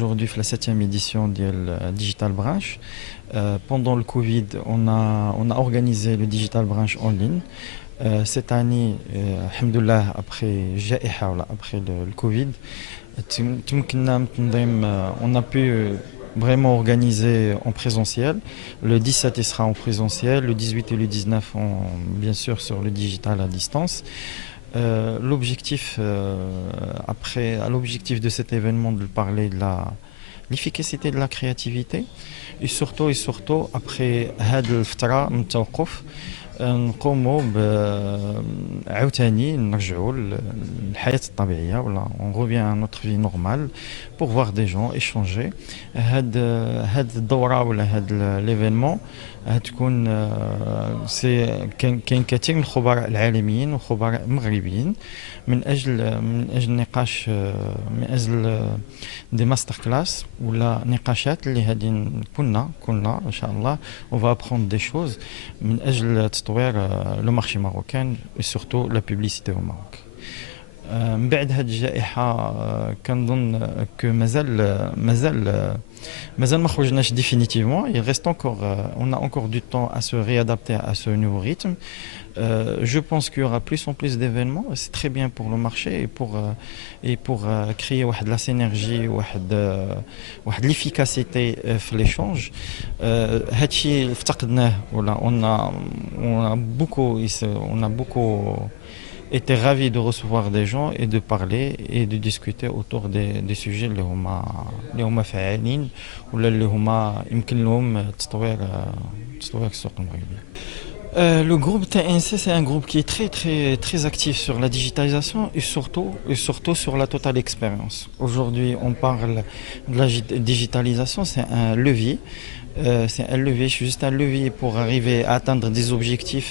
aujourd'hui la 7e édition de Digital Branch. Pendant le Covid, on a organisé le Digital Branch en ligne. Cette année, alhamdoulilah, après le Covid, on a pu vraiment organiser en présentiel. Le 17 il sera en présentiel, le 18 et le 19 bien sûr sur le digital à distance. L'objectif de cet événement de parler de l'efficacité de la créativité et surtout après هاد الفترة من التوقف نقوموا عاوتاني نرجعوا للحياة الطبيعية ولا on revient à notre vie normale pour voir des gens échanger. هاد الدورة ولا هاد l'événement هتكون كاين كثير من الخبراء العالميين وخبراء مغربيين من أجل نقاش من أجل دي ماستر كلاس ولا نقاشات اللي غادي كنا إن شاء الله on va apprendre des choses من أجل تطوير le marché marocain et surtout la publicité au Maroc. من بعد هذه الجائحة كنظن كو مازال ما خرجناش définitivement. Il reste encore, on a encore du temps à se réadapter à ce nouveau rythme. Je pense qu'il y aura plus en plus d'événements. C'est très bien pour le marché et pour créer de la synergie, de l'efficacité في l'échange. هادشي افتقدناه ولا on a beaucoup était ravi de recevoir des gens et de parler et de discuter autour des sujets اللي هما فعالين ولا اللي هما يمكن لهم تطوير السوق المغربي. Le groupe TNC, c'est un groupe qui est très actif sur la digitalisation et surtout sur la totale expérience. Aujourd'hui, on parle de la digitalisation, c'est un levier. C'est juste un levier pour arriver à atteindre des objectifs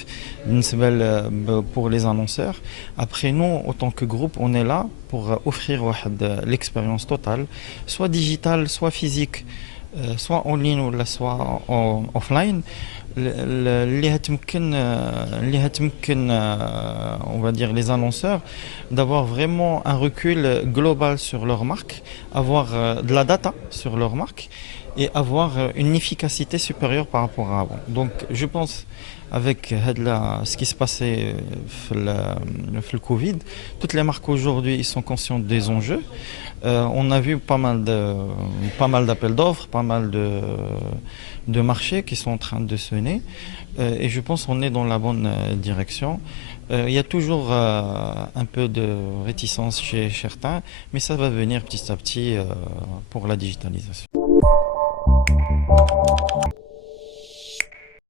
pour les annonceurs. Après, nous, en tant que groupe, on est là pour offrir l'expérience totale, soit digitale, soit physique, soit en ligne ou soit offline. اللي هتمكن on va dire les annonceurs d'avoir vraiment un recul global sur leur marque, avoir de la data sur leur marque et avoir une efficacité supérieure par rapport à avant. Donc je pense avec ce qui se passait le Covid, toutes les marques aujourd'hui ils sont conscientes des enjeux. On a vu pas mal d'appels d'offres, pas mal de marchés qui sont en train de se naître et je pense qu'on est dans la bonne direction. Il y a toujours un peu de réticence chez certains, mais ça va venir petit à petit pour la digitalisation.